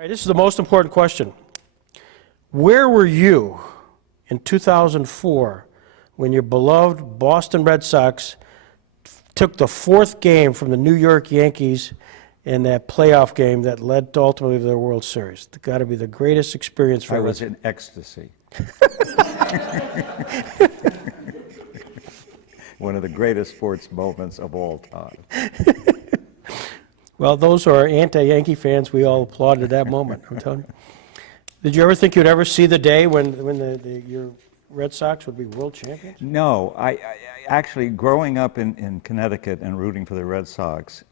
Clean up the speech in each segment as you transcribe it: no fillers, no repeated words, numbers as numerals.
All right, this is the most important question. Where were you in 2004 when your beloved Boston Red Sox took the fourth game from the New York Yankees in that playoff game that led to ultimately to the World Series? It's got to be the greatest experience for I us. was in ecstasy. One of the greatest sports moments of all time. Well, those who are anti-Yankee fans, we all applauded that moment, I'm telling you. Did you ever think you'd ever see the day when your Red Sox would be world champions? No, I actually, growing up in Connecticut and rooting for the Red Sox,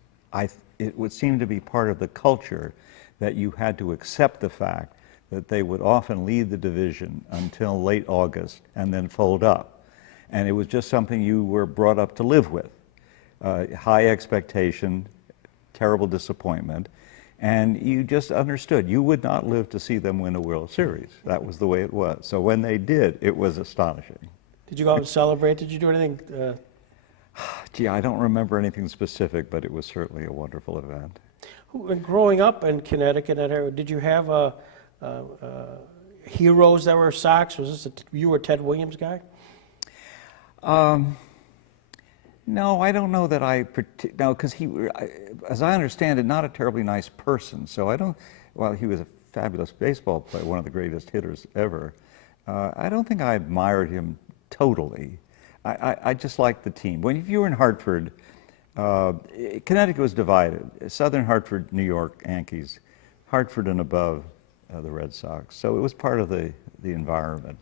it would seem to be part of the culture that you had to accept the fact that they would often lead the division until late August and then fold up. And it was just something you were brought up to live with. High expectation, terrible disappointment, and you just understood you would not live to see them win a World Series. That was the way it was. So when they did, it was astonishing. Did you go out and celebrate? Did you do anything? Gee, I don't remember anything specific, but it was certainly a wonderful event. And growing up in Connecticut, did you have heroes that were Sox? Was this you were Ted Williams guy? No, I don't know that no, because as I understand it, not a terribly nice person. So while he was a fabulous baseball player, one of the greatest hitters ever, I don't think I admired him totally. I just liked the team. If you were in Hartford, Connecticut was divided. Southern Hartford, New York Yankees, Hartford and above the Red Sox. So it was part of the environment.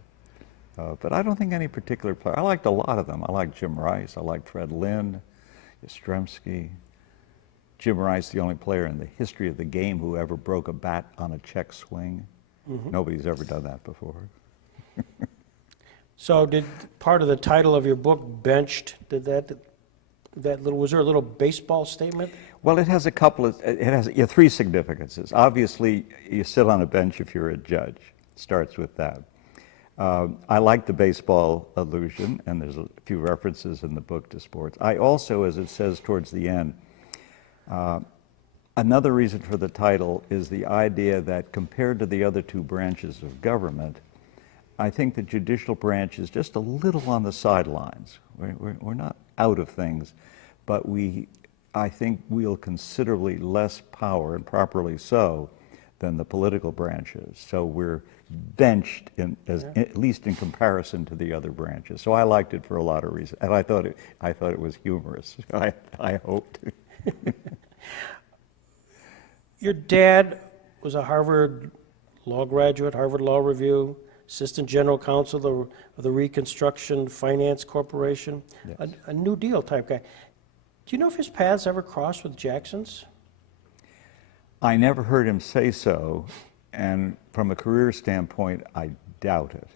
But I don't think any particular player. I liked a lot of them. I liked Jim Rice. I liked Fred Lynn, Yastrzemski. Jim Rice, the only player in the history of the game who ever broke a bat on a check swing. Mm-hmm. Nobody's ever done that before. So did part of the title of your book, Benched, was there a little baseball statement? Well, it has three significances. Obviously, you sit on a bench if you're a judge. It starts with that. I like the baseball allusion, and there's a few references in the book to sports. I also, as it says towards the end, another reason for the title is the idea that compared to the other two branches of government, I think the judicial branch is just a little on the sidelines. We're not out of things, but I think wield considerably less power, and properly so, than the political branches. So we're benched at least in comparison to the other branches. So I liked it for a lot of reasons, and I thought it was humorous. I hoped. Your dad was a Harvard Law graduate, Harvard Law Review, Assistant General Counsel of the Reconstruction Finance Corporation, yes. a New Deal type guy. Do you know if his paths ever crossed with Jackson's? I never heard him say so, and from a career standpoint, I doubt it.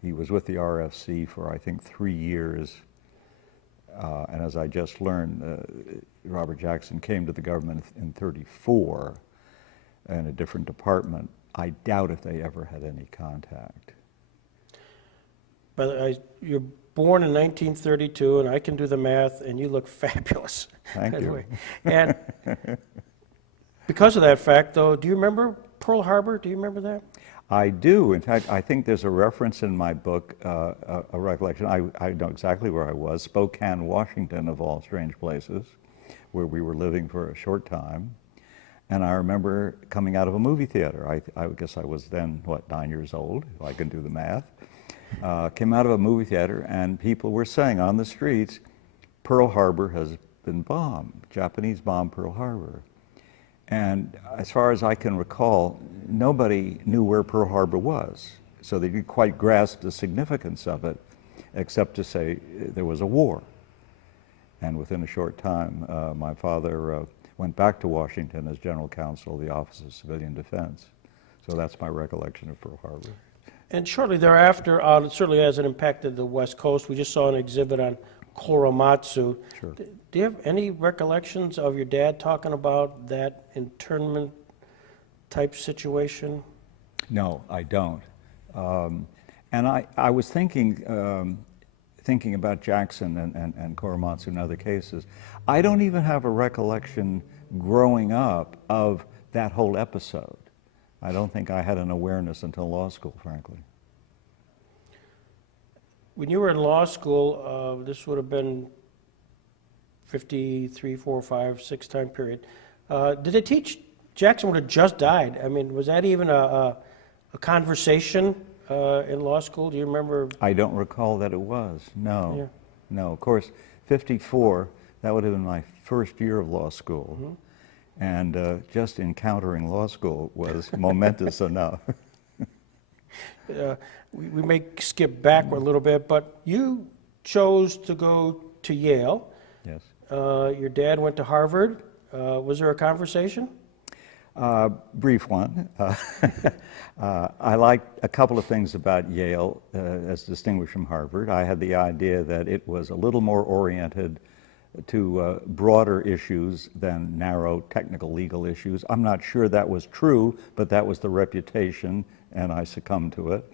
He was with the RFC for, I think, 3 years, and as I just learned, Robert Jackson came to the government in '34 in a different department. I doubt if they ever had any contact. But you're born in 1932, and I can do the math, and you look fabulous. Thank you. And because of that fact, though, do you remember Pearl Harbor? Do you remember that? I do. In fact, I think there's a reference in my book, a recollection. I know exactly where I was, Spokane, Washington, of all strange places, where we were living for a short time. And I remember coming out of a movie theater. I guess I was then, 9 years old, if I can do the math. Came out of a movie theater, and people were saying on the streets, Pearl Harbor has been bombed. Japanese bombed Pearl Harbor. And as far as I can recall, nobody knew where Pearl Harbor was. So they didn't quite grasp the significance of it, except to say there was a war. And within a short time, my father went back to Washington as General Counsel of the Office of Civilian Defense. So that's my recollection of Pearl Harbor. And shortly thereafter, it certainly hasn't impacted the West Coast. We just saw an exhibit on Korematsu. Sure. Do you have any recollections of your dad talking about that internment type situation? No, I don't. And I was thinking about Jackson and Korematsu and other cases. I don't even have a recollection growing up of that whole episode. I don't think I had an awareness until law school, frankly. When you were in law school, this would have been 53, 4, 5, 6 time period. Did they teach, Jackson would have just died. I mean, was that even a conversation in law school? Do you remember? I don't recall that it was, no. Yeah. No, of course, 54, that would have been my first year of law school. Mm-hmm. And just encountering law school was momentous enough. We may skip back a little bit, but you chose to go to Yale. Yes. Your dad went to Harvard. Was there a conversation? Brief one. I liked a couple of things about Yale as distinguished from Harvard. I had the idea that it was a little more oriented to broader issues than narrow technical legal issues. I'm not sure that was true, but that was the reputation, and I succumbed to it.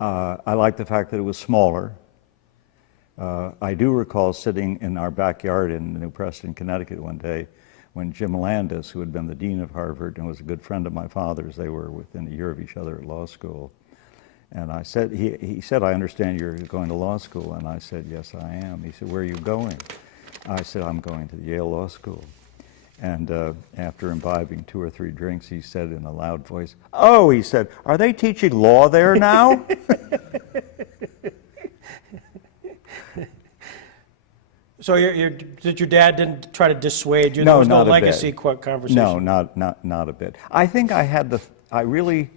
I liked the fact that it was smaller. I do recall sitting in our backyard in New Preston, Connecticut one day when Jim Landis, who had been the dean of Harvard and was a good friend of my father's, they were within a year of each other at law school. And I said, he said, I understand you're going to law school. And I said, yes, I am. He said, where are you going? I said, I'm going to the Yale Law School. And after imbibing 2 or 3 drinks, he said in a loud voice, oh, he said, are they teaching law there now? So did your dad didn't try to dissuade you? No, There was no not a legacy bit. conversation? No, not a bit. I think I really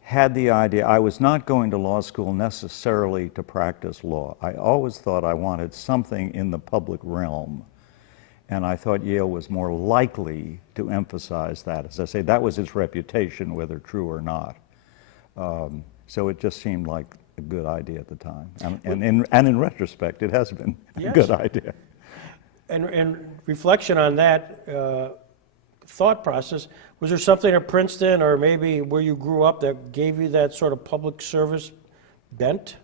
had the idea, I was not going to law school necessarily to practice law. I always thought I wanted something in the public realm. And I thought Yale was more likely to emphasize that. As I say, that was its reputation, whether true or not. So it just seemed like a good idea at the time. And in retrospect, it has been a good idea. And reflection on that thought process, was there something at Princeton or maybe where you grew up that gave you that sort of public service bent?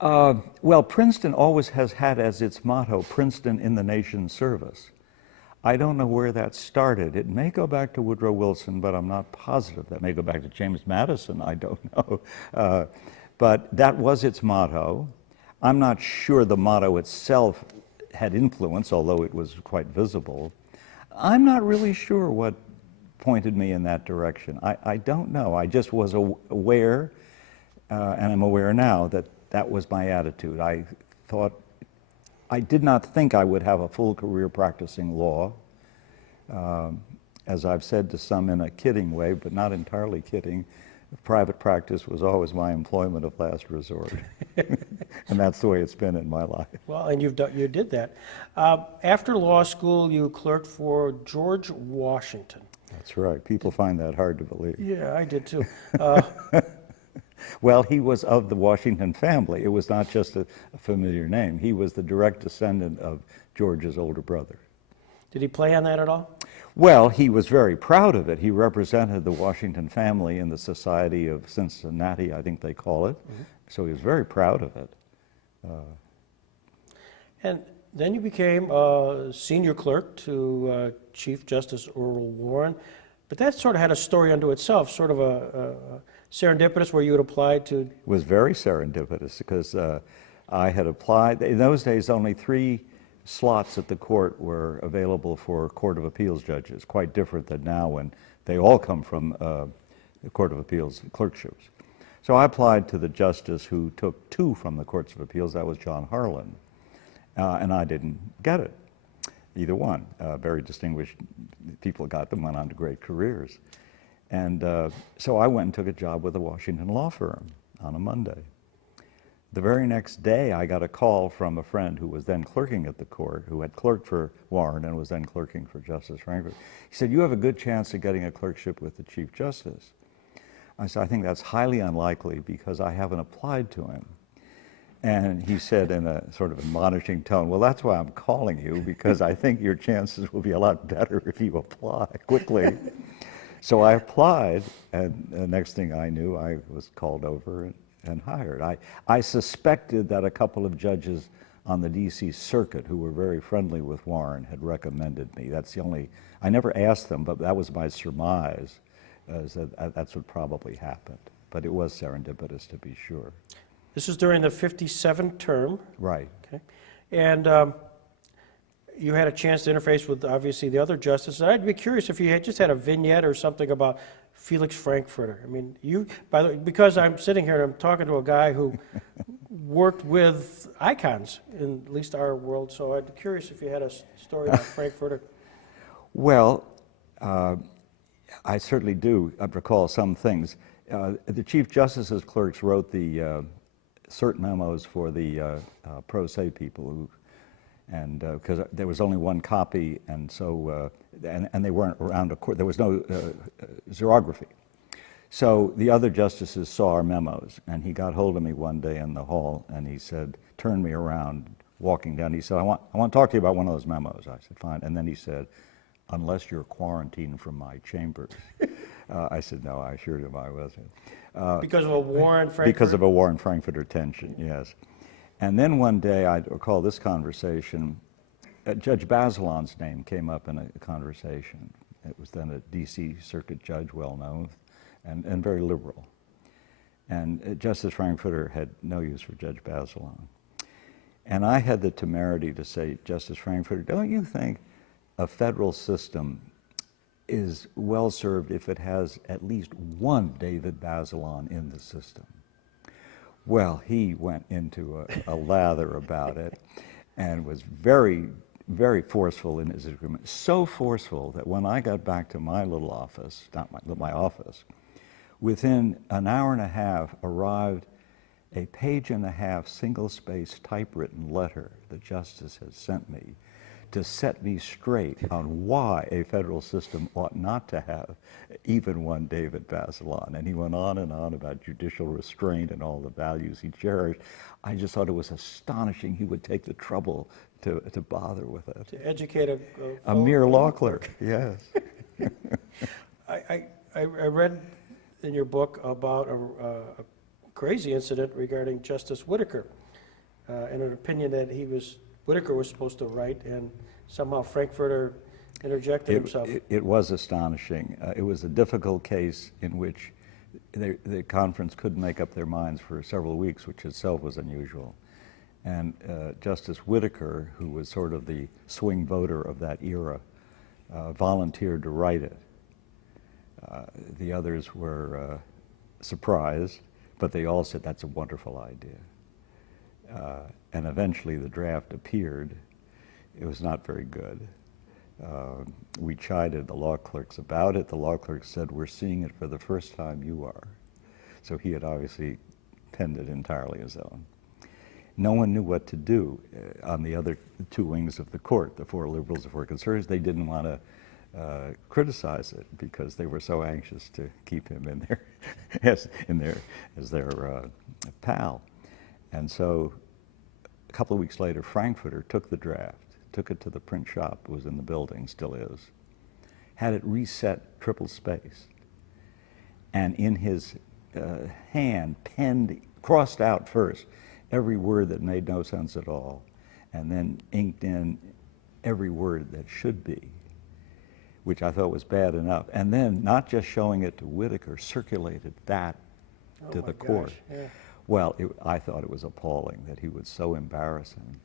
Well, Princeton always has had as its motto, Princeton in the nation's service. I don't know where that started. It may go back to Woodrow Wilson, but I'm not positive. That may go back to James Madison, I don't know. But that was its motto. I'm not sure the motto itself had influence, although it was quite visible. I'm not really sure what pointed me in that direction. I don't know. I just was aware, and I'm aware now, that that was my attitude. I did not think I would have a full career practicing law. As I've said to some in a kidding way, but not entirely kidding, private practice was always my employment of last resort. And that's the way it's been in my life. Well, and you did that. After law school, you clerked for George Washington. That's right. People find that hard to believe. Yeah, I did too. Well, he was of the Washington family. It was not just a familiar name. He was the direct descendant of George's older brother. Did he play on that at all? Well, he was very proud of it. He represented the Washington family in the Society of Cincinnati, I think they call it. Mm-hmm. So he was very proud of it. And then you became senior clerk to Chief Justice Earl Warren. But that sort of had a story unto itself, sort of a serendipitous where you had applied to... It was very serendipitous because I had applied. In those days, only 3 slots at the court were available for Court of Appeals judges, quite different than now when they all come from the Court of Appeals clerkships. So I applied to the justice who took 2 from the Courts of Appeals. That was John Harlan. And I didn't get it, either one. Very distinguished people got them, went on to great careers. And so I went and took a job with a Washington law firm on a Monday. The very next day, I got a call from a friend who was then clerking at the court, who had clerked for Warren and was then clerking for Justice Frankfurt. He said, you have a good chance of getting a clerkship with the Chief Justice. I said, I think that's highly unlikely because I haven't applied to him. And he said in a sort of admonishing tone, well, that's why I'm calling you, because I think your chances will be a lot better if you apply quickly. So I applied, and the next thing I knew, I was called over and hired. I suspected that a couple of judges on the D.C. Circuit who were very friendly with Warren had recommended me. That's the only, I never asked them, but that was my surmise, is that that's what probably happened. But it was serendipitous, to be sure. This is during the 57 term. Right. Okay. And you had a chance to interface with, obviously, the other justices. I'd be curious if you had just had a vignette or something about Felix Frankfurter. I mean, you, by the way, because I'm sitting here and I'm talking to a guy who worked with icons in at least our world, so I'd be curious if you had a story about Frankfurter. Well, I certainly do recall some things. The Chief Justice's clerks wrote the cert memos for the pro se people who, and because there was only one copy, and so and they weren't around a court. There was no xerography. So the other justices saw our memos, and he got hold of me one day in the hall, and he said, turned me around, walking down. He said, I want to talk to you about one of those memos. I said, fine. And then he said, unless you're quarantined from my chambers. I said, no, I assured him I wasn't. Because of a Warren Frankfurter? Because of a Warren Frankfurter tension, yes. And then one day, I recall this conversation, Judge Bazelon's name came up in a conversation. It was then a D.C. Circuit judge, well known, and very liberal. And Justice Frankfurter had no use for Judge Bazelon. And I had the temerity to say, Justice Frankfurter, don't you think a federal system is well served if it has at least one David Bazelon in the system? Well, he went into a lather about it and was very, very forceful in his agreement. So forceful that when I got back to my little office, not my office, within an hour and a half arrived a page-and-a-half single-space typewritten letter the justice had sent me to set me straight on why a federal system ought not to have even one David Bazelon. And he went on and on about judicial restraint and all the values he cherished. I just thought it was astonishing he would take the trouble to bother with it. To educate a mere law clerk, yes. I read in your book about a crazy incident regarding Justice Whitaker and an opinion that Whitaker was supposed to write, and somehow Frankfurter interjected himself. It was astonishing. It was a difficult case in which the conference couldn't make up their minds for several weeks, which itself was unusual. And Justice Whitaker, who was sort of the swing voter of that era, volunteered to write it. The others were surprised, but they all said, that's a wonderful idea. And eventually the draft appeared. It was not very good. We chided the law clerks about it. The law clerks said, we're seeing it for the first time you are. So he had obviously penned it entirely his own. No one knew what to do on the other two wings of the court, the four liberals, the four conservatives. They didn't want to criticize it because they were so anxious to keep him in there as their pal. And so a couple of weeks later, Frankfurter took the draft, took it to the print shop, it was in the building, still is, had it reset triple spaced, and in his hand penned, crossed out first every word that made no sense at all, and then inked in every word that should be, which I thought was bad enough. And then, not just showing it to Whitaker, circulated that to the court. Yeah. Well, I thought it was appalling that he was so embarrassing.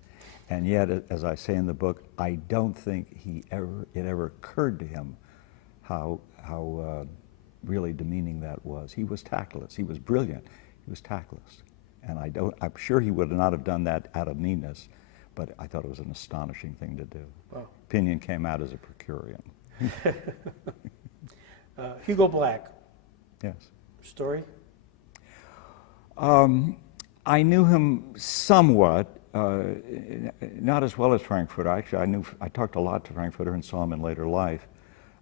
And yet, as I say in the book, I don't think it ever occurred to him how really demeaning that was. He was tactless. He was brilliant. He was tactless. And I'm sure he would not have done that out of meanness, but I thought it was an astonishing thing to do. Wow. Opinion came out as a per curiam. Hugo Black. Yes. Story? I knew him somewhat, not as well as Frankfurter. Actually, I talked a lot to Frankfurter and saw him in later life.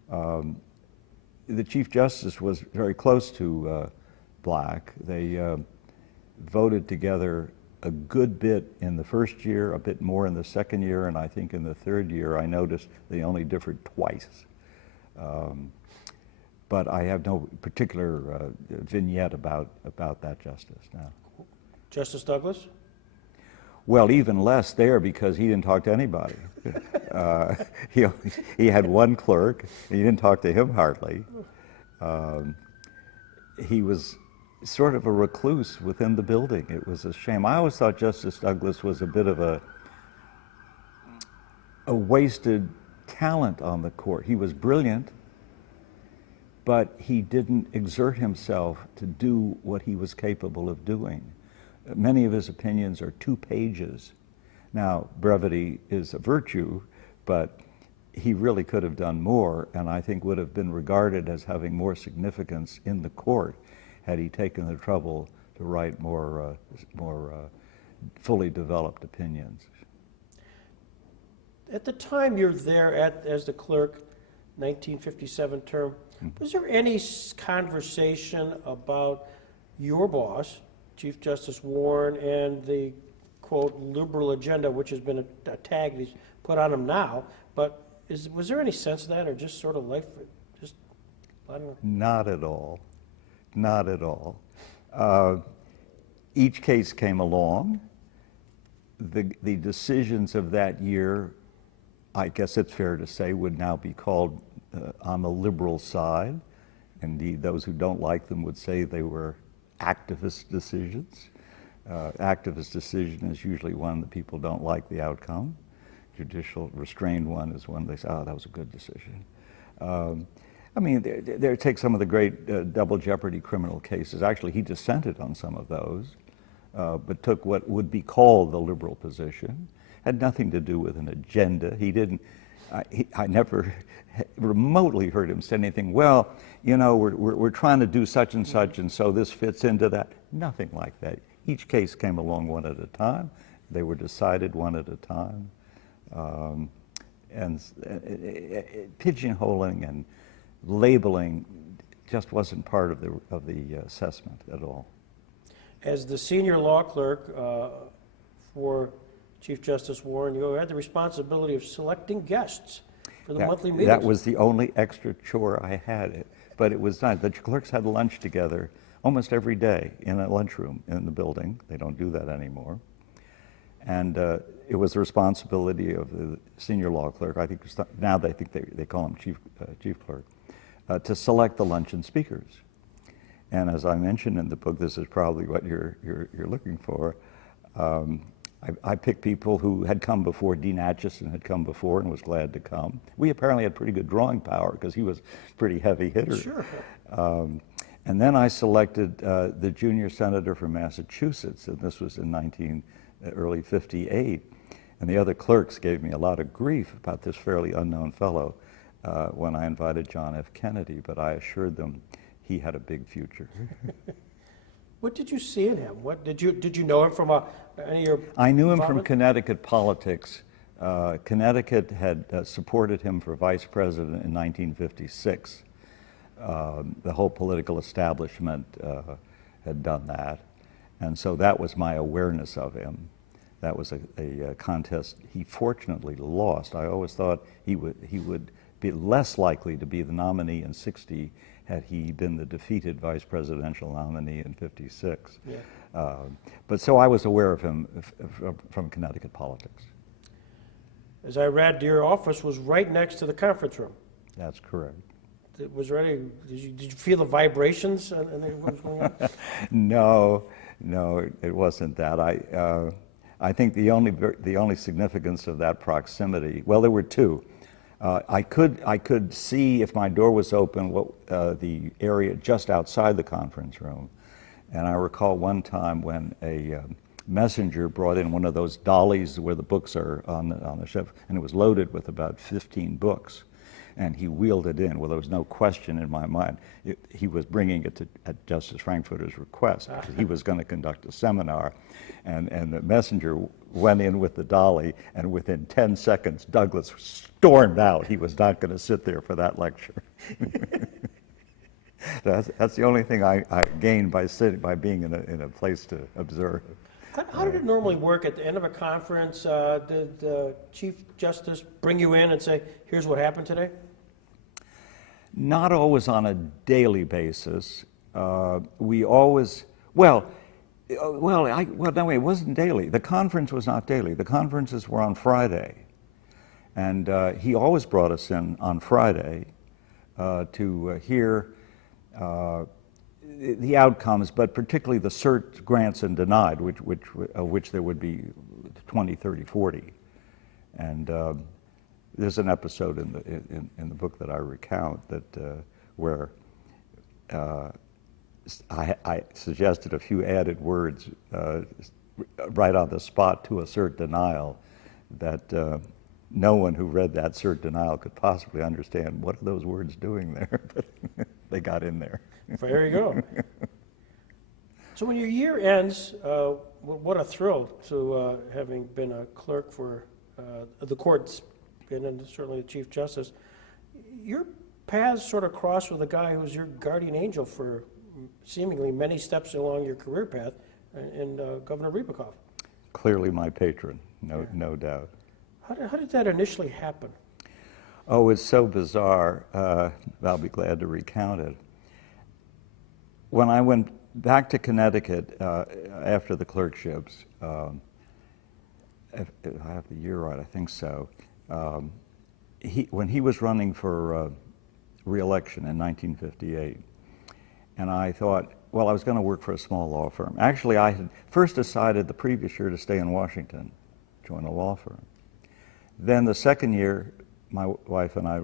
The Chief Justice was very close to Black. They voted together a good bit in the first year, a bit more in the second year, and I think in the third year I noticed they only differed twice. But I have no particular vignette about that justice now. Justice Douglas? Well, even less there because he didn't talk to anybody. uh, he had one clerk, and he didn't talk to him hardly. He was sort of a recluse within the building. It was a shame. I always thought Justice Douglas was a bit of a wasted talent on the court. He was brilliant, but he didn't exert himself to do what he was capable of doing. Many of his opinions are 2 pages. Now, brevity is a virtue, but he really could have done more, and I think would have been regarded as having more significance in the court had he taken the trouble to write more fully developed opinions. At the time you're there as the clerk, 1957 term, was there any conversation about your boss, Chief Justice Warren, and the, quote, liberal agenda, which has been a tag he's put on him now, but was there any sense of that, or just sort of life, just, I don't know? Not at all. Not at all. Each case came along. The decisions of that year, I guess it's fair to say, would now be called on the liberal side. Indeed, those who don't like them would say they were activist decisions. Activist decision is usually one that people don't like the outcome. Judicial restrained one is one they say, oh, that was a good decision. I mean, take some of the great double jeopardy criminal cases. Actually, he dissented on some of those, but took what would be called the liberal position. Had nothing to do with an agenda. He didn't, I never remotely heard him say anything, well, you know, we're trying to do such and so this fits into that. Nothing like that. Each case came along one at a time. They were decided one at a time. And pigeonholing and labeling just wasn't part of the assessment at all. As the senior law clerk for Chief Justice Warren, you had the responsibility of selecting guests for the monthly meetings. That was the only extra chore I had, but it was not. The clerks had lunch together almost every day in a lunchroom in the building. They don't do that anymore. And it was the responsibility of the senior law clerk, I think now they call him chief clerk, to select the luncheon speakers. And as I mentioned in the book, this is probably what you're looking for. I picked people who had come before. Dean Acheson had come before and was glad to come. We apparently had pretty good drawing power because he was a pretty heavy hitter. Sure. And then I selected the junior senator from Massachusetts, and this was in early 58. And the other clerks gave me a lot of grief about this fairly unknown fellow when I invited John F. Kennedy, but I assured them he had a big future. What did you see in him? What did you know him from any of your I knew him from involvement? Connecticut politics. Connecticut had supported him for vice president in 1956. The whole political establishment had done that. And so that was my awareness of him. That was a contest he fortunately lost. I always thought he would be less likely to be the nominee in 60 had he been the defeated vice presidential nominee in 56. Yeah. But so I was aware of him from Connecticut politics. As I read, your office was right next to the conference room. That's correct. Was there any, did you feel the vibrations and what was going on? No, it wasn't that. I think the only significance of that proximity, well, there were two. I could see if my door was open the area just outside the conference room, and I recall one time when a messenger brought in one of those dollies where the books are on the shelf, and it was loaded with about 15 books. And he wheeled it in. Well, there was no question in my mind. He was bringing it at Justice Frankfurter's request. He was going to conduct a seminar. And the messenger went in with the dolly, and within 10 seconds, Douglas stormed out. He was not going to sit there for that lecture. That's the only thing I gained by being in a place to observe. How did it normally work at the end of a conference? Did the Chief Justice bring you in and say, here's what happened today? Not always on a daily basis. We always, well, Well, no, it wasn't daily. The conference was not daily. The conferences were on Friday. And he always brought us in on Friday to hear the outcomes, but particularly the cert grants and denied, which there would be 20, 30, 40. And there's an episode in the book that I recount that where I suggested a few added words right on the spot to a cert denial that no one who read that cert denial could possibly understand what are those words doing there, but they got in there. There you go. So when your year ends, what a thrill to having been a clerk for the courts, and certainly the Chief Justice. Your paths sort of cross with a guy who was your guardian angel for seemingly many steps along your career path, in Governor Ribikoff. Clearly my patron, no doubt. How did that initially happen? Oh, it's so bizarre. I'll be glad to recount it. When I went back to Connecticut after the clerkships, if I have the year right, I think so, when he was running for re-election in 1958, and I thought, well, I was going to work for a small law firm. Actually, I had first decided the previous year to stay in Washington, join a law firm. Then the second year, my wife and I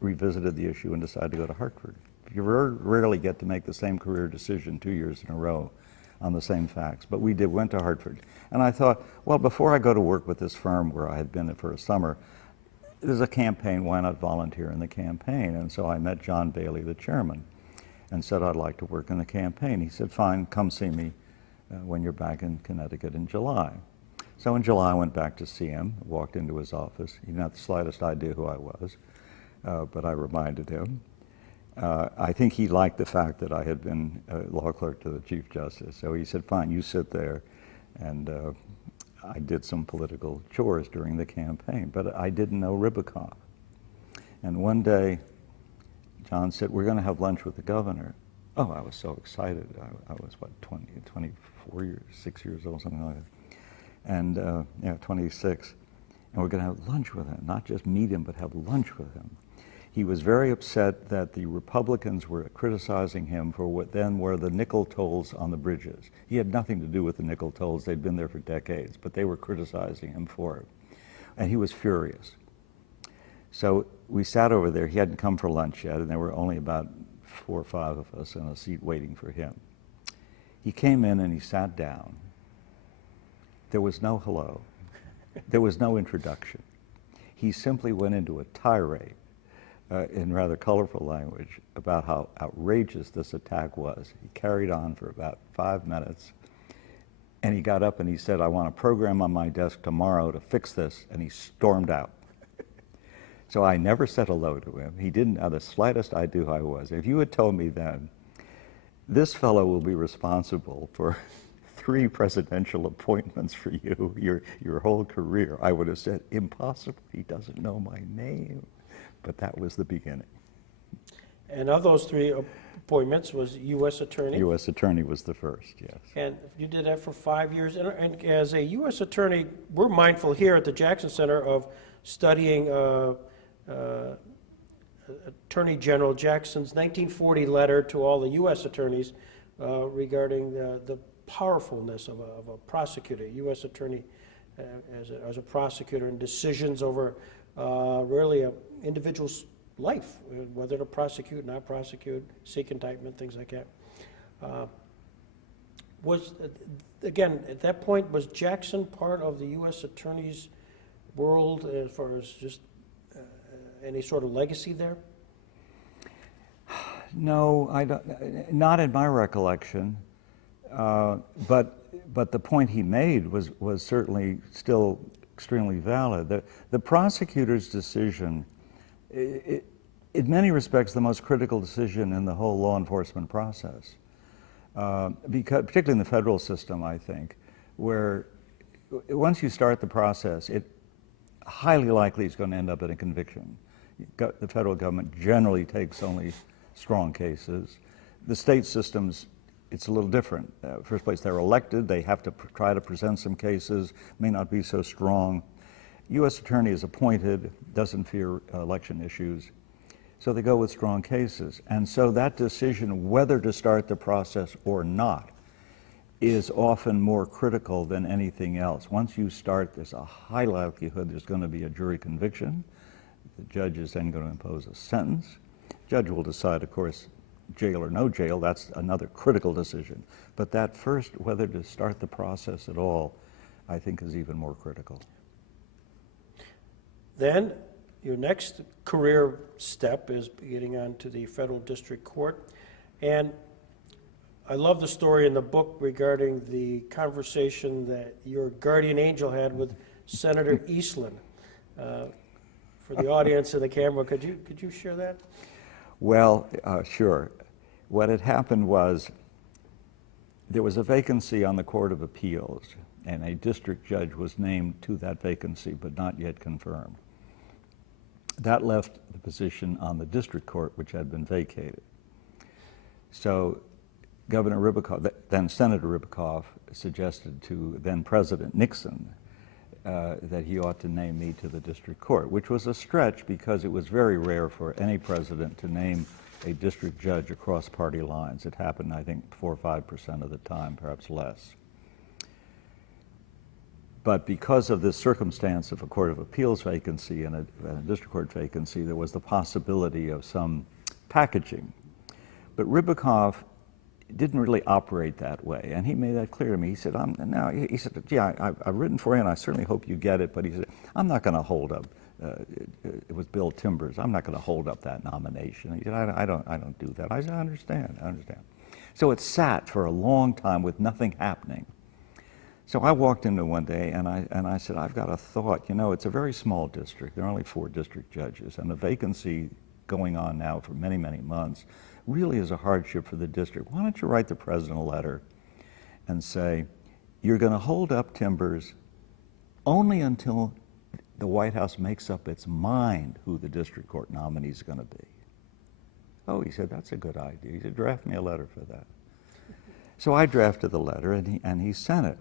revisited the issue and decided to go to Hartford. You rarely get to make the same career decision 2 years in a row on the same facts, but we went to Hartford. And I thought, well, before I go to work with this firm where I had been for a summer, there's a campaign, why not volunteer in the campaign? And so I met John Bailey, the chairman, and said I'd like to work in the campaign. He said, fine, come see me when you're back in Connecticut in July. So in July I went back to see him, walked into his office. He didn't have the slightest idea who I was, but I reminded him. I think he liked the fact that I had been a law clerk to the Chief Justice. So he said, fine, you sit there. And I did some political chores during the campaign, but I didn't know Ribikoff. And one day, John said, we're going to have lunch with the governor. Oh, I was so excited. I was, what, 24 years, 6 years old, something like that. And, yeah, 26. And we're going to have lunch with him, not just meet him, but have lunch with him. He was very upset that the Republicans were criticizing him for what then were the nickel tolls on the bridges. He had nothing to do with the nickel tolls. They'd been there for decades, but they were criticizing him for it. And he was furious. So we sat over there. He hadn't come for lunch yet, and there were only about 4 or 5 of us in a seat waiting for him. He came in and he sat down. There was no hello. There was no introduction. He simply went into a tirade in rather colorful language about how outrageous this attack was. He carried on for about 5 minutes, and he got up and he said, I want a program on my desk tomorrow to fix this, and he stormed out. So I never said hello to him. He didn't have the slightest idea who I was. If you had told me then, this fellow will be responsible for 3 presidential appointments for you, your whole career, I would have said, impossible, he doesn't know my name. But that was the beginning. And of those 3 appointments was U.S. Attorney? U.S. Attorney was the first, yes. And you did that for 5 years. And as a U.S. Attorney, we're mindful here at the Jackson Center of studying Attorney General Jackson's 1940 letter to all the U.S. attorneys regarding the powerfulness of a prosecutor, U.S. Attorney as a prosecutor, and decisions over really an individual's life, whether to prosecute, not prosecute, seek indictment, things like that. Again, at that point, was Jackson part of the U.S. Attorney's world as far as just any sort of legacy there? No, I don't, not in my recollection. But the point he made was certainly still extremely valid. The prosecutor's decision, in many respects, the most critical decision in the whole law enforcement process, because, particularly in the federal system, I think, where once you start the process, it highly likely is going to end up in a conviction. The federal government generally takes only strong cases. The state systems it's a little different. First place, they're elected. They have to try to present some cases, may not be so strong. U.S. Attorney is appointed, doesn't fear election issues, so they go with strong cases. And so that decision whether to start the process or not is often more critical than anything else. Once you start, there's a high likelihood there's going to be a jury conviction. The judge is then going to impose a sentence. Judge will decide, of course, jail or no jail. That's another critical decision. But that first, whether to start the process at all, I think is even more critical. Then your next career step is getting onto the federal district court. And I love the story in the book regarding the conversation that your guardian angel had with Senator Eastland. For the audience and the camera, could you share that? Well, sure. What had happened was there was a vacancy on the Court of Appeals, and a district judge was named to that vacancy, but not yet confirmed. That left the position on the district court, which had been vacated. So Governor Ribicoff, then Senator Ribicoff, suggested to then President Nixon that he ought to name me to the district court, which was a stretch because it was very rare for any president to name a district judge across party lines. It happened, I think, 4 or 5% of the time, perhaps less. But because of this circumstance of a Court of Appeals vacancy and a district court vacancy, there was the possibility of some packaging. But Ribicoff didn't really operate that way, and he made that clear to me. He said, he said, gee, I've written for you, and I certainly hope you get it, but he said, I'm not going to hold up, it was Bill Timbers, I'm not going to hold up that nomination. He said, I don't do that. I said, I understand. So it sat for a long time with nothing happening. So I walked into one day and I said, I've got a thought. You know, it's a very small district. There are only 4 district judges, and the vacancy going on now for many, many months really is a hardship for the district. Why don't you write the president a letter and say, you're going to hold up Timbers only until the White House makes up its mind who the district court nominee is going to be. Oh, he said, that's a good idea. He said, draft me a letter for that. So I drafted the letter, and he sent it.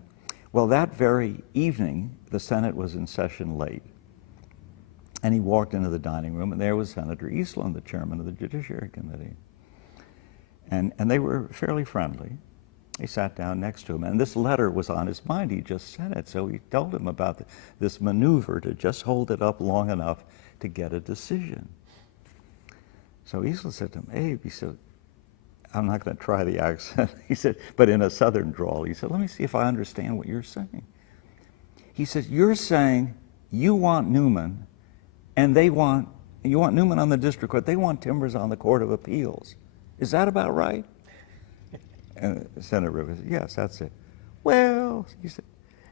Well, that very evening, the Senate was in session late. And he walked into the dining room, and there was Senator Eastland, the chairman of the Judiciary Committee. And they were fairly friendly. He sat down next to him, and this letter was on his mind. He just sent it, so he told him about this maneuver to just hold it up long enough to get a decision. So Eastland said to him, Abe, he said, I'm not going to try the accent, he said, but in a southern drawl. He said, let me see if I understand what you're saying. He said, you're saying you want Newman, and you want Newman on the district court, they want Timbers on the Court of Appeals. Is that about right? And Senator Rivers said, yes, that's it. Well, he said,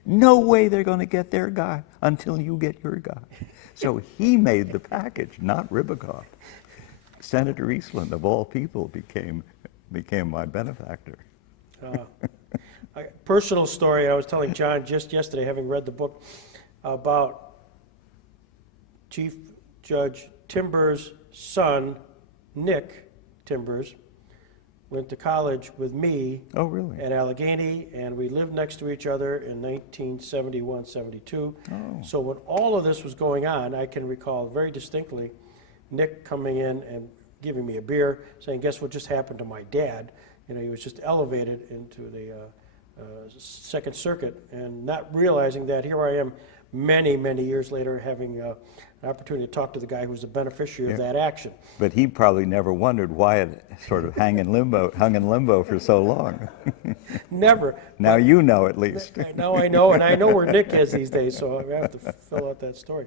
no way they're going to get their guy until you get your guy. So he made the package, not Ribicoff. Senator Eastland, of all people, became my benefactor. Personal story, I was telling John just yesterday, having read the book, about Chief Judge Timbers' son, Nick Timbers, went to college with me. Oh, really? At Allegheny, and we lived next to each other in 1971, 72. Oh. So when all of this was going on, I can recall very distinctly Nick coming in and giving me a beer, saying, guess what just happened to my dad? You know, he was just elevated into the Second Circuit, and not realizing that here I am many, many years later having an opportunity to talk to the guy who was the beneficiary of that action. But he probably never wondered why it sort of hung in limbo for so long. Never. Now you know at least. Now I know, and I know where Nick is these days, so I have to fill out that story.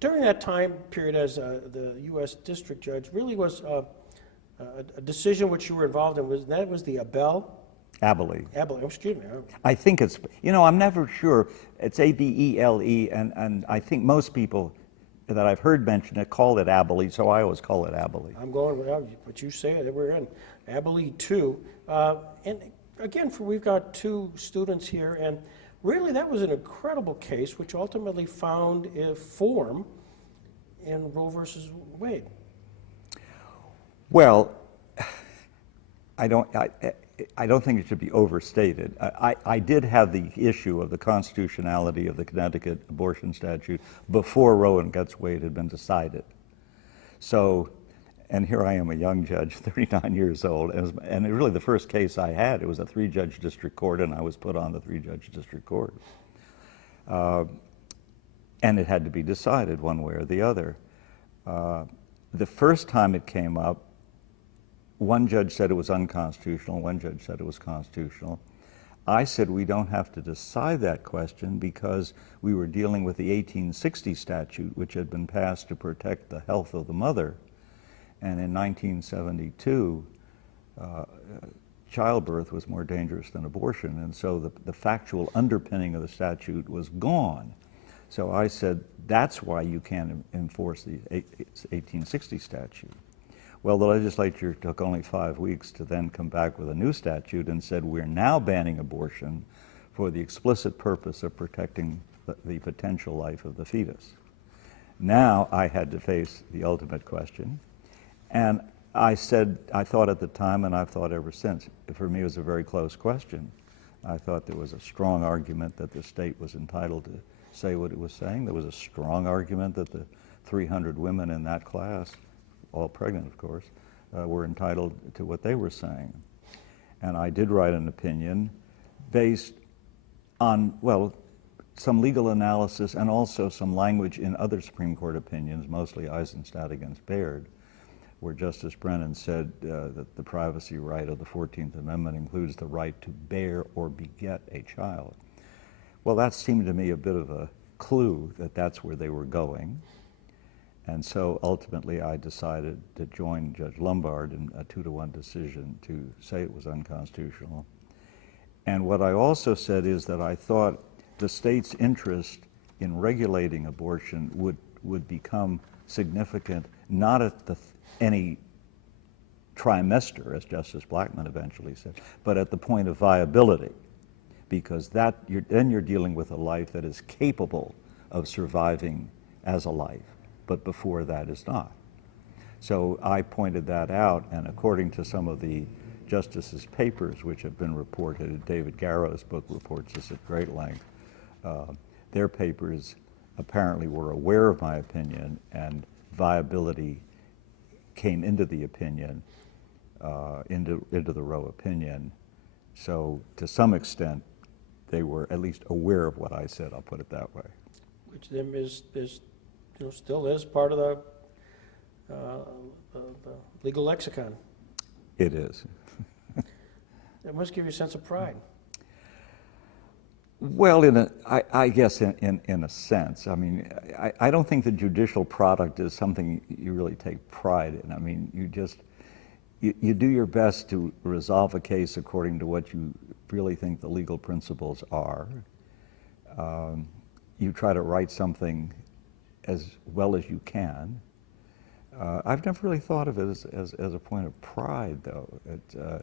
During that time period as the U.S. District Judge, really was a decision which you were involved in, was the Abele. Oh, excuse me. I think it's, I'm never sure. It's A-B-E-L-E, and I think most people that I've heard mention it call it Abele, so I always call it Abele. I'm going with what you say, that we're in Abele 2. And again, we've got 2 students here, and really that was an incredible case which ultimately found a form in Roe versus Wade. Well, I don't think it should be overstated. I did have the issue of the constitutionality of the Connecticut abortion statute before Roe and Wade had been decided. So, and here I am, a young judge, 39 years old, and really the first case I had, it was a 3-judge district court, and I was put on the 3-judge district court. And it had to be decided one way or the other. The first time it came up, one judge said it was unconstitutional, one judge said it was constitutional. I said we don't have to decide that question because we were dealing with the 1860 statute, which had been passed to protect the health of the mother. And in 1972, childbirth was more dangerous than abortion, and so the factual underpinning of the statute was gone. So I said, that's why you can't enforce the 1860 statute. Well, the legislature took only 5 weeks to then come back with a new statute and said, we're now banning abortion for the explicit purpose of protecting the potential life of the fetus. Now I had to face the ultimate question, and I said, I thought at the time, and I've thought ever since, for me it was a very close question. I thought there was a strong argument that the state was entitled to say what it was saying. There was a strong argument that the 300 women in that class, all pregnant of course, were entitled to what they were saying. And I did write an opinion based on, well, some legal analysis and also some language in other Supreme Court opinions, mostly Eisenstadt against Baird, where Justice Brennan said that the privacy right of the 14th Amendment includes the right to bear or beget a child. Well, that seemed to me a bit of a clue that that's where they were going. And so ultimately I decided to join Judge Lombard in a 2-to-1 decision to say it was unconstitutional. And what I also said is that I thought the state's interest in regulating abortion would become significant, not at any trimester, as Justice Blackmun eventually said, but at the point of viability, because then you're dealing with a life that is capable of surviving as a life, but before that is not. So I pointed that out, and according to some of the justices' papers which have been reported, David Garrow's book reports this at great length, their papers apparently were aware of my opinion, and viability came into the opinion, into the Roe opinion. So to some extent, they were at least aware of what I said, I'll put it that way. Which then still is part of the legal lexicon. It is. It must give you a sense of pride. Well, I guess in a sense. I mean, I don't think the judicial product is something you really take pride in. I mean, you do your best to resolve a case according to what you really think the legal principles are. You try to write something as well as you can. I've never really thought of it as a point of pride, though.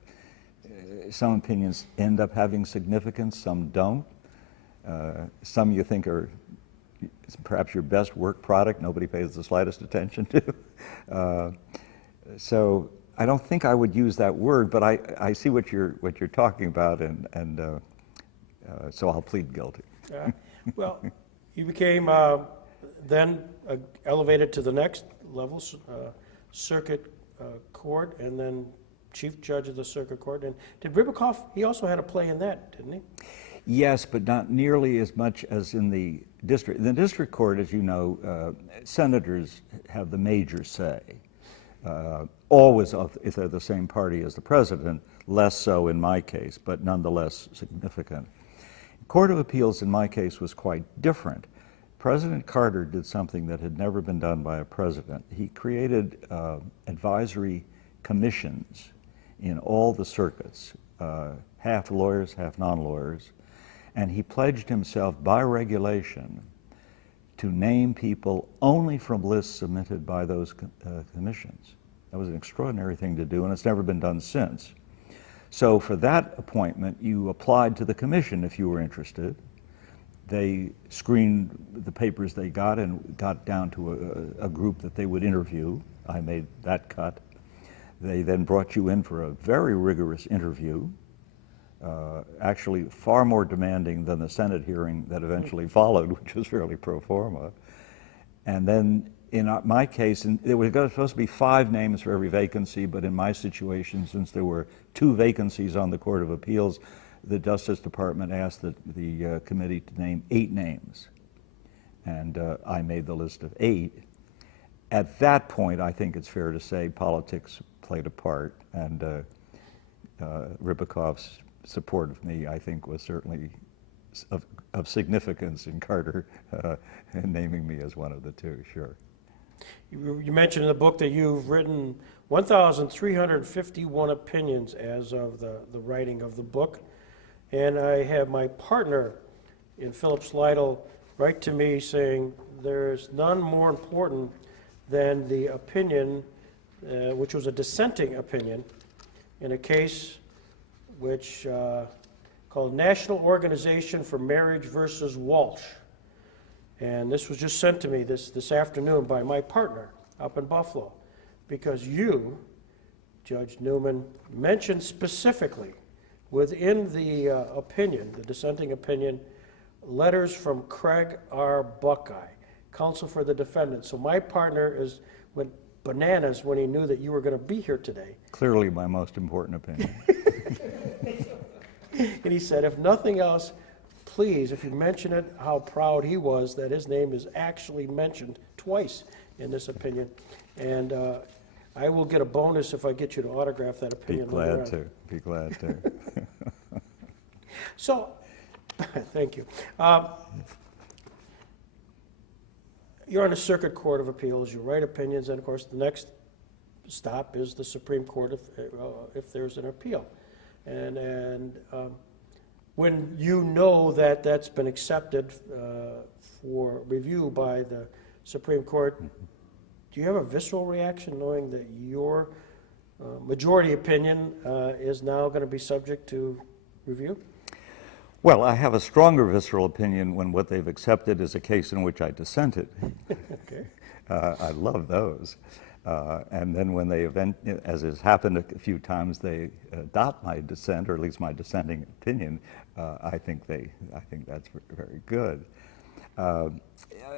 Some opinions end up having significance, some don't. Some you think are perhaps your best work product, nobody pays the slightest attention to. So I don't think I would use that word, but I see what you're talking about, and so I'll plead guilty. Well, you became then elevated to the next level, circuit court, and then chief judge of the circuit court. And did Ribicoff, he also had a play in that, didn't he? Yes, but not nearly as much as in the district. In the district court, as you know, senators have the major say. Always, if they're the same party as the president, less so in my case, but nonetheless significant. Court of Appeals in my case was quite different. President Carter did something that had never been done by a president. He created advisory commissions in all the circuits, half lawyers, half non-lawyers, and he pledged himself by regulation to name people only from lists submitted by those commissions. That was an extraordinary thing to do, and it's never been done since. So for that appointment, you applied to the commission if you were interested. They screened the papers they got and got down to a group that they would interview. I made that cut. They then brought you in for a very rigorous interview, actually far more demanding than the Senate hearing that eventually followed, which was fairly pro forma. And then in my case, there was supposed to be 5 names for every vacancy, but in my situation, since there were 2 vacancies on the Court of Appeals, the Justice Department asked the committee to name 8 names. And I made the list of 8. At that point, I think it's fair to say politics played a part, and Ribicoff's support of me, I think, was certainly of significance in Carter in naming me as one of the 2, sure. You mentioned in the book that you've written 1,351 opinions as of the writing of the book, and I have my partner in Phillips Lytle write to me saying there's none more important than the opinion, which was a dissenting opinion, in a case which called National Organization for Marriage versus Walsh. And this was just sent to me this afternoon by my partner up in Buffalo, because you, Judge Newman, mentioned specifically within the opinion, the dissenting opinion, letters from Craig R. Buckeye, counsel for the defendant. So my partner went bananas when he knew that you were going to be here today. Clearly my most important opinion. And he said, if nothing else, please, if you mention it, how proud he was that his name is actually mentioned twice in this opinion. And I will get a bonus if I get you to autograph that opinion. Be glad to. Be glad to. So, thank you. You're on the Circuit Court of Appeals. You write opinions, and of course, the next stop is the Supreme Court if there's an appeal. And when you know that that's been accepted for review by the Supreme Court, do you have a visceral reaction knowing that your majority opinion is now going to be subject to review? Well, I have a stronger visceral opinion when what they've accepted is a case in which I dissented. Okay. I love those. And then when they, as has happened a few times, they adopt my dissent, or at least my dissenting opinion, I think that's very good.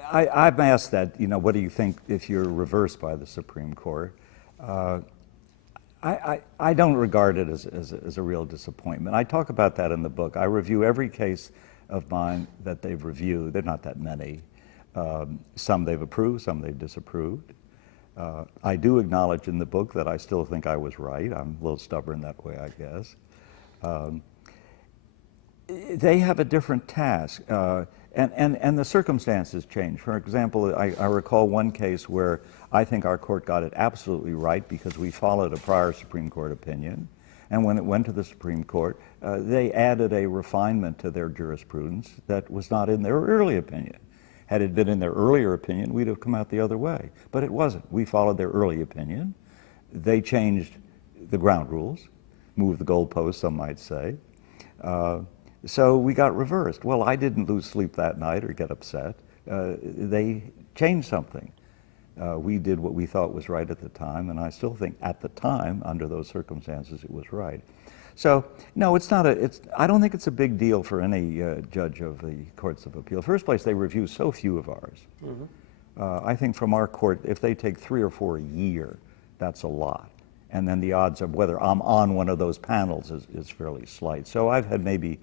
I've asked that, what do you think if you're reversed by the Supreme Court? I don't regard it as a real disappointment. I talk about that in the book. I review every case of mine that they've reviewed. There are not that many. Some they've approved, some they've disapproved. I do acknowledge in the book that I still think I was right. I'm a little stubborn that way, I guess. They have a different task, and the circumstances change. For example, I recall one case where I think our court got it absolutely right because we followed a prior Supreme Court opinion, and when it went to the Supreme Court, they added a refinement to their jurisprudence that was not in their early opinion. Had it been in their earlier opinion, we'd have come out the other way. But it wasn't. We followed their early opinion. They changed the ground rules, moved the goalposts, some might say. So we got reversed. Well, I didn't lose sleep that night or get upset. They changed something. We did what we thought was right at the time, and I still think at the time, under those circumstances, it was right. So, no, it's not I don't think it's a big deal for any judge of the courts of appeal. First place, they review so few of ours. Mm-hmm. I think from our court, if they take 3 or 4 a year, that's a lot. And then the odds of whether I'm on one of those panels is fairly slight. So I've had maybe,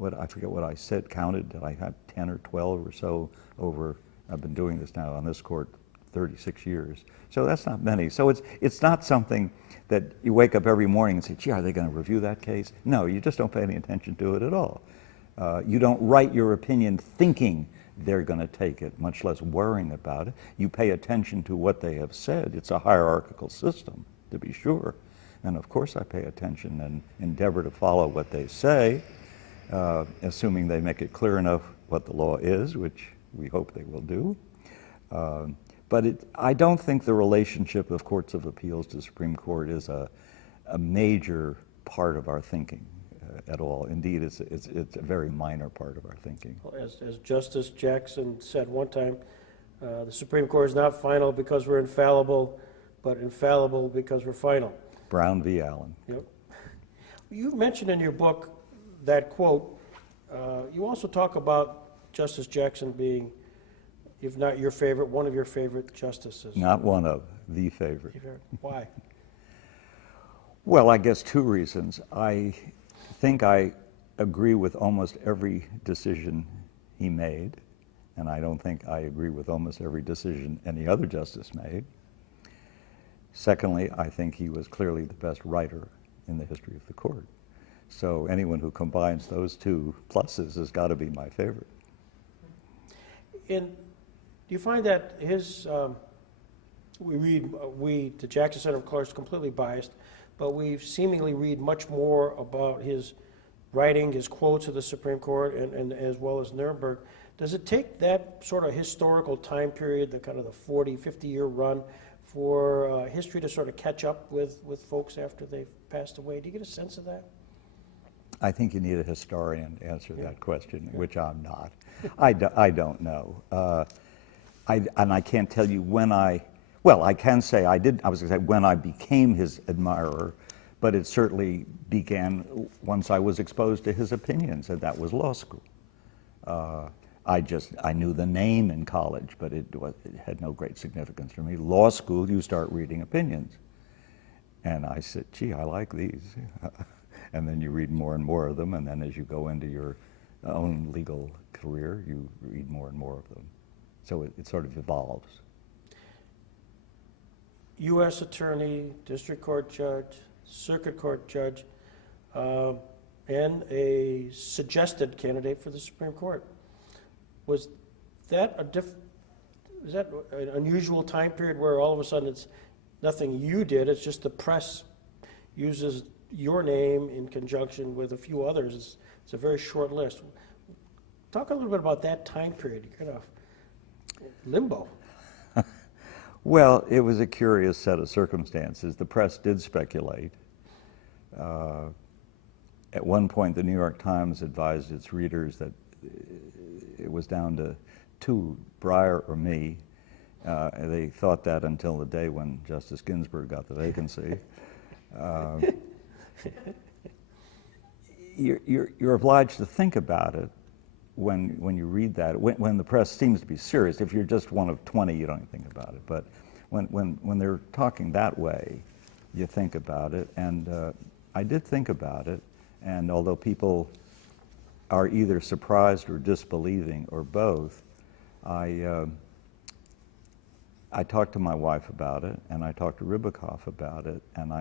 I forget what I said, counted, I had 10 or 12 or so over, I've been doing this now on this court 36 years. So that's not many. So it's not something that you wake up every morning and say, gee, are they going to review that case? No, you just don't pay any attention to it at all. You don't write your opinion thinking they're going to take it, much less worrying about it. You pay attention to what they have said. It's a hierarchical system, to be sure. And of course I pay attention and endeavor to follow what they say, assuming they make it clear enough what the law is, which we hope they will do. But I don't think the relationship of courts of appeals to the Supreme Court is a major part of our thinking at all. Indeed, it's a very minor part of our thinking. Well, as Justice Jackson said one time, the Supreme Court is not final because we're infallible, but infallible because we're final. Brown v. Allen. Yep. You mentioned in your book that quote. You also talk about Justice Jackson being, if not your favorite, one of your favorite justices. Not one of, the favorite. Why? Well, I guess two reasons. I think I agree with almost every decision he made, and I don't think I agree with almost every decision any other justice made. Secondly, I think he was clearly the best writer in the history of the court. So anyone who combines those two pluses has got to be my favorite. And do you find that his, the Jackson Center, of course, completely biased, but we seemingly read much more about his writing, his quotes of the Supreme Court, and as well as Nuremberg. Does it take that sort of historical time period, the kind of the 40, 50-year run, for history to sort of catch up with folks after they've passed away? Do you get a sense of that? I think you need a historian to answer that question, which I'm not. I don't know. And I can't tell you when I can say I was going to say when I became his admirer, but it certainly began once I was exposed to his opinions, and that was law school. I knew the name in college, but it had no great significance for me. Law school, you start reading opinions. And I said, gee, I like these. And then you read more and more of them, and then as you go into your own legal career, you read more and more of them. So it sort of evolves. U.S. attorney, district court judge, circuit court judge, and a suggested candidate for the Supreme Court. Was that an unusual time period where all of a sudden it's nothing you did, it's just the press uses your name in conjunction with a few others? It's a very short list. Talk a little bit about that time period. You're kind of limbo. Well, it was a curious set of circumstances. The press did speculate. At one point, the New York Times advised its readers that it was down to two, Breyer or me. They thought that until the day when Justice Ginsburg got the vacancy. You're obliged to think about it when you read that. When the press seems to be serious, if you're just one of 20, you don't think about it. But when they're talking that way, you think about it. And I did think about it. And although people are either surprised or disbelieving or both, I talked to my wife about it, and I talked to Ribicoff about it, and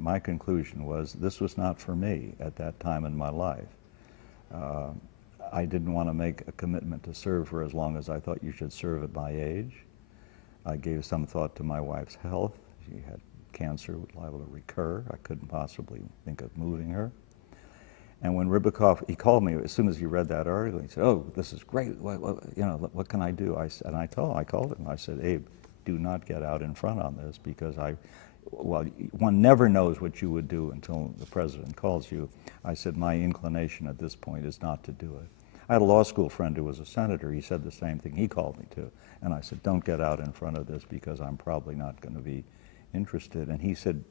my conclusion was this was not for me at that time in my life. I didn't want to make a commitment to serve for as long as I thought you should serve at my age. I gave some thought to my wife's health. She had cancer, was liable to recur. I couldn't possibly think of moving her. And when Ribicoff, he called me as soon as he read that article. He said, "Oh, this is great. What can I do?" I called him. I said, "Abe, do not get out in front on this because one never knows what you would do until the president calls you." I said, "My inclination at this point is not to do it." I had a law school friend who was a senator. He said the same thing. He called me too, and I said, "Don't get out in front of this because I'm probably not going to be interested." And he said,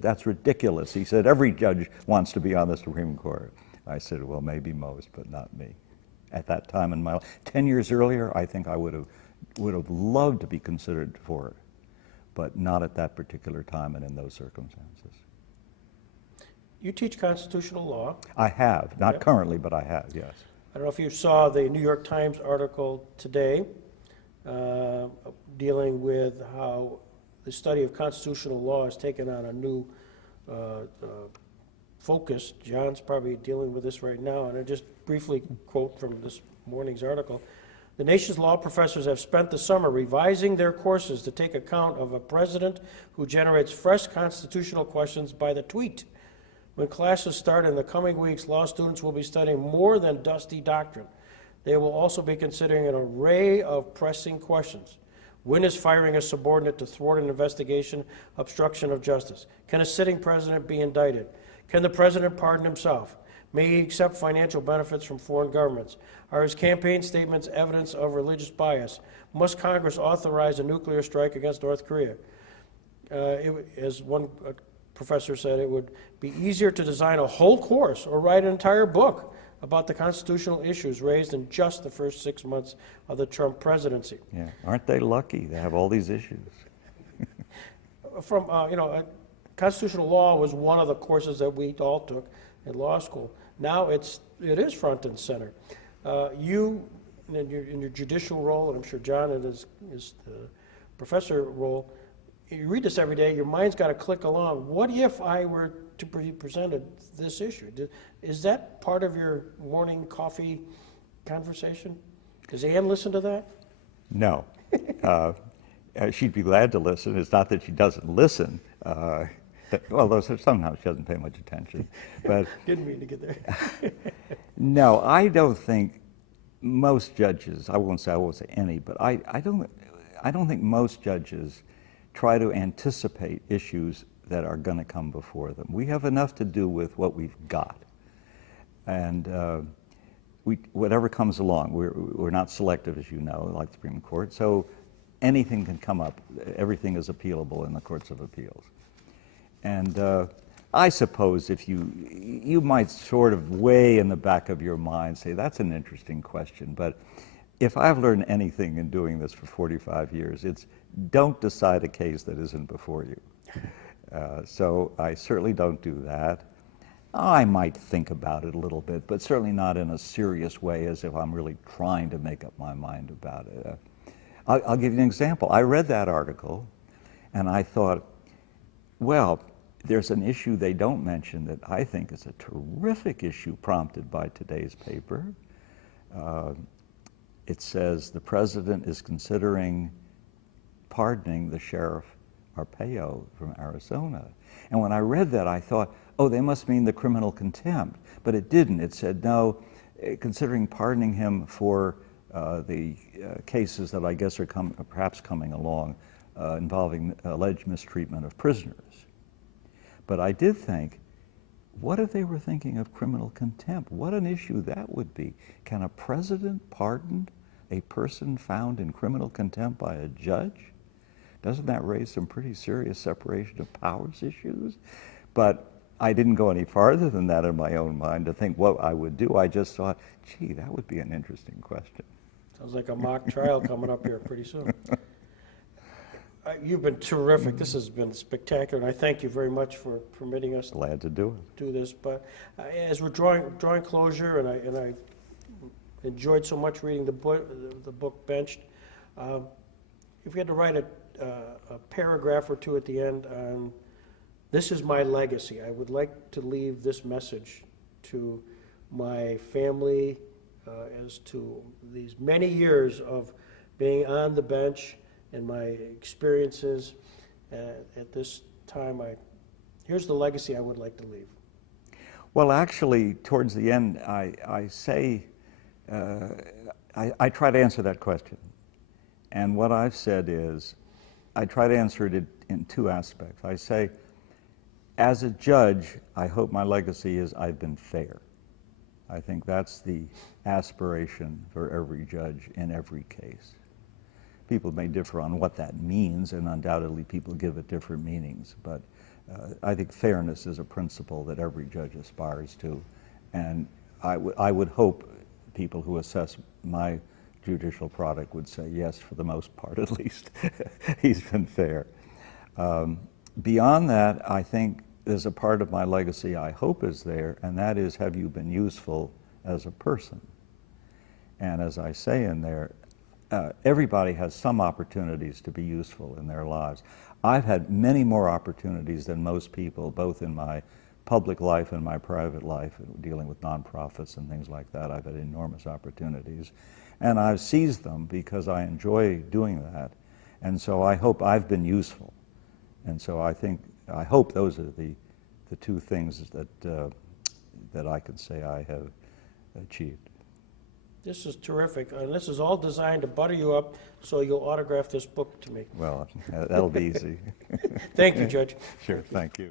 "That's ridiculous." He said, "Every judge wants to be on the Supreme Court." I said, "Well, maybe most, but not me." At that time in my life, 10 years earlier, I think I would have loved to be considered for it, but not at that particular time and in those circumstances. You teach constitutional law. I have, not currently, but I have, yes. I don't know if you saw the New York Times article today dealing with how the study of constitutional law has taken on a new focus. John's probably dealing with this right now, and I just briefly quote from this morning's article. "The nation's law professors have spent the summer revising their courses to take account of a president who generates fresh constitutional questions by the tweet. When classes start in the coming weeks, law students will be studying more than dusty doctrine. They will also be considering an array of pressing questions. When is firing a subordinate to thwart an investigation obstruction of justice? Can a sitting president be indicted? Can the president pardon himself? May he accept financial benefits from foreign governments? Are his campaign statements evidence of religious bias? Must Congress authorize a nuclear strike against North Korea?" As one professor said it would be easier to design a whole course or write an entire book about the constitutional issues raised in just the first 6 months of the Trump presidency. Yeah, aren't they lucky to have all these issues? From, constitutional law was one of the courses that we all took in law school. Now it is front and center. You, in your judicial role, and I'm sure John in his professor role, you read this every day, your mind's got to click along. What if I were to be presented this issue? Is that part of your morning coffee conversation? Does Ann listen to that? No. She'd be glad to listen. It's not that she doesn't listen, although somehow she doesn't pay much attention. But Didn't mean to get there. no, I don't think most judges, I won't say any, but I don't think most judges try to anticipate issues that are going to come before them. We have enough to do with what we've got. And whatever comes along, we're not selective, as you know, like the Supreme Court, so anything can come up. Everything is appealable in the courts of appeals. And I suppose if you might sort of way in the back of your mind say, that's an interesting question, but if I've learned anything in doing this for 45 years, it's don't decide a case that isn't before you. So I certainly don't do that. I might think about it a little bit, but certainly not in a serious way as if I'm really trying to make up my mind about it. I'll give you an example. I read that article and I thought, well, there's an issue they don't mention that I think is a terrific issue prompted by today's paper. It says the president is considering pardoning the sheriff Arpaio from Arizona. And when I read that, I thought, oh, they must mean the criminal contempt. But it didn't. It said, no, considering pardoning him for the cases that I guess are perhaps coming along involving alleged mistreatment of prisoners. But I did think, what if they were thinking of criminal contempt? What an issue that would be. Can a president pardon a person found in criminal contempt by a judge? Doesn't that raise some pretty serious separation of powers issues? But I didn't go any farther than that in my own mind to think what I would do. I just thought, gee, that would be an interesting question. Sounds like a mock trial coming up here pretty soon. You've been terrific. This has been spectacular, and I thank you very much for permitting us Glad to do it. do this. But as we're drawing closure, and I enjoyed so much reading the book Benched. If we had to write a paragraph or two at the end on this is my legacy, I would like to leave this message to my family as to these many years of being on the bench and my experiences at this time. Here's the legacy I would like to leave. Well, actually, towards the end, I say, I try to answer that question. And what I've said is, I try to answer it in two aspects. I say, as a judge, I hope my legacy is I've been fair. I think that's the aspiration for every judge in every case. People may differ on what that means, and undoubtedly people give it different meanings, but I think fairness is a principle that every judge aspires to, and I would hope people who assess my judicial product would say, yes, for the most part at least, he's been fair. Beyond that, I think there's a part of my legacy I hope is there, and that is, have you been useful as a person? And as I say in there, everybody has some opportunities to be useful in their lives. I've had many more opportunities than most people, both in my public life and my private life, dealing with nonprofits and things like that. I've had enormous opportunities, and I've seized them because I enjoy doing that. And so I hope I've been useful. And so I hope those are the two things that I could say I have achieved. This is terrific, and this is all designed to butter you up so you'll autograph this book to me. Well, that'll be easy. Thank you, Judge. Sure, thank you.